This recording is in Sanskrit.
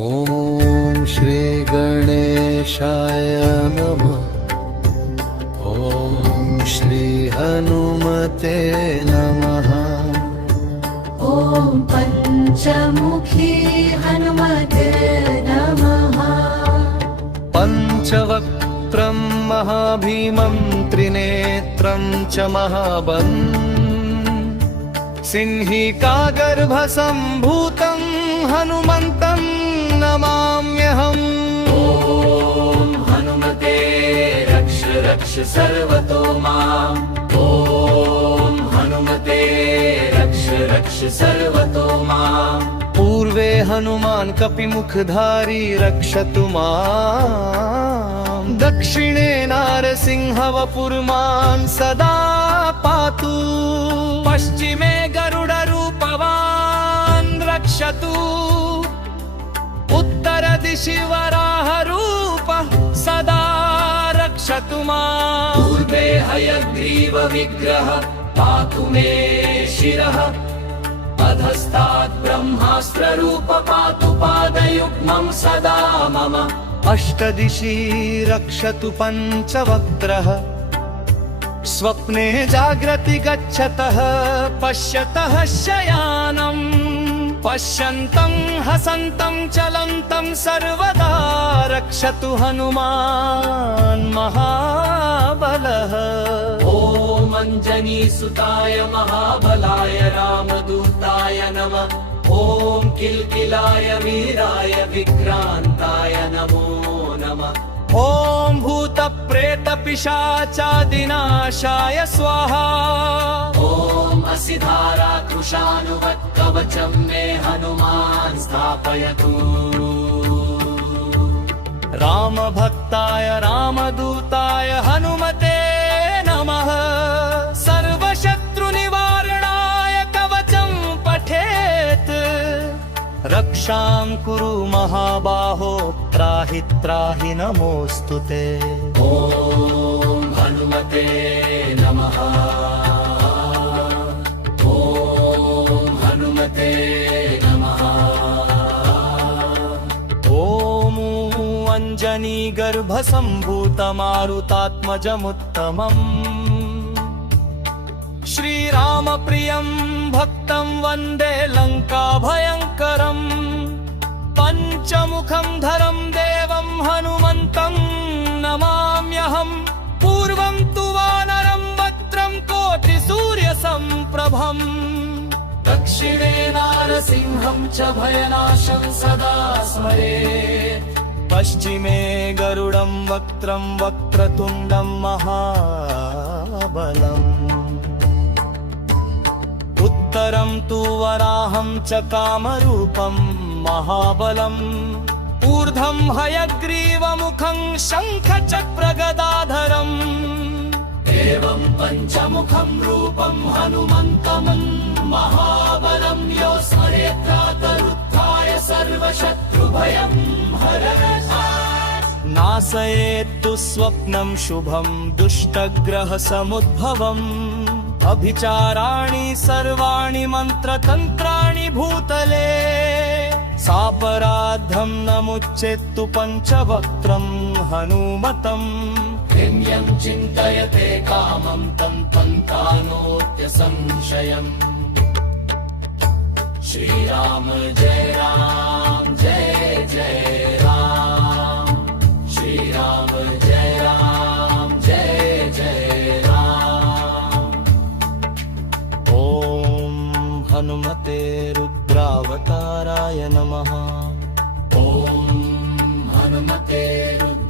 ॐ श्री गणेशाय नमः। ॐ श्री हनुमते नमः। ॐ पञ्चमुखी हनुमते नमः। पञ्चवक्त्रं महाभीमं त्रिनेत्रं च महाबलं सिंहिकागर्भसम्भूतं हनुमन्तं नमाम्यहम्। ॐ हनुमते रक्ष रक्ष सर्वतो माम्। ॐ हनुमते रक्ष रक्ष सर्वतो माम्। पूर्वे हनुमान् कपिमुखधारी रक्षतु माम्। दक्षिणे नारसिंहवपुर्मान् सदा पातु। पश्चिमे गरुडरूपवान् रक्षतु। उत्तरदिशि वराहरूपः सदा रक्षतु माम्। पूर्वे हयग्रीव विग्रह पातु मे शिरः। अधस्तात् ब्रह्मास्त्ररूप पातु पादयुग्मं सदा मम। अष्टदिशि रक्षतु पञ्चवक्त्रः स्वप्ने जाग्रति गच्छतः पश्यतः शयानम्। पश्यन्तं हसन्तं चलन्तं सर्वदा रक्षतु हनुमान् महाबलः। ॐ अञ्जनीसुताय महाबलाय रामदूताय नमः। ॐ किल्किलाय वीराय विक्रान्ताय नमो नमः। ॐ भूतप्रेतपिशाचादिनाशाय स्वाहा। ॐ असिधाराकृशानुवत्कवचं मे हनुमान् स्थापयतु। रामभक्ताय रामदूताय हनुमते नमः। सर्वशत्रुनिवारणाय कवचं पठेत्। रक्षां कुरु महाबाहो त्राहि त्राहि नमोऽस्तुते। ॐ हनुमते नमः। ॐ हनुमते नमः। ॐ अञ्जनीगर्भसम्भूतमारुतात्मजमुत्तमम् श्रीरामप्रियं भक्तं वन्दे लङ्काभयङ्करम्। पञ्चमुखं धरं देवं हनुमन्तं नमाम्यहम्। पूर्वं तु वानरं वक्त्रं कोटिसूर्यसम्प्रभम्। दक्षिणे नारसिंहं च भयनाशं सदा स्मरेत्। पश्चिमे गरुडं वक्त्रं वक्रतुण्डं महाबलम्। उत्तरं तु वराहं च कामरूपं महाबलम्। ऊर्ध्वं हयग्रीवमुखं शङ्खचक्रगदाधरम्। एवं पञ्चमुखं रूपं हनुमन्तं महाबलं यो स्मरेत्रातरुत्थाय सर्वशत्रुभयं हरत्। नाशयेत्तु स्वप्नं शुभं दुष्टग्रहसमुद्भवम्। अभिचाराणि सर्वाणि मन्त्रतन्त्राणि भूतले। सापराधं न मुच्येत्तु पञ्चवक्त्रं हनुमतम्। किं यं चिन्तयते कामं तं पन्थानोत्य संशयम्। श्रीराम जय राम जय जय राम। श्रीराम जय राम जय जय राम। ॐ हनुमते रुद्रावताराय नमः। ॐ हनुमते रुद्र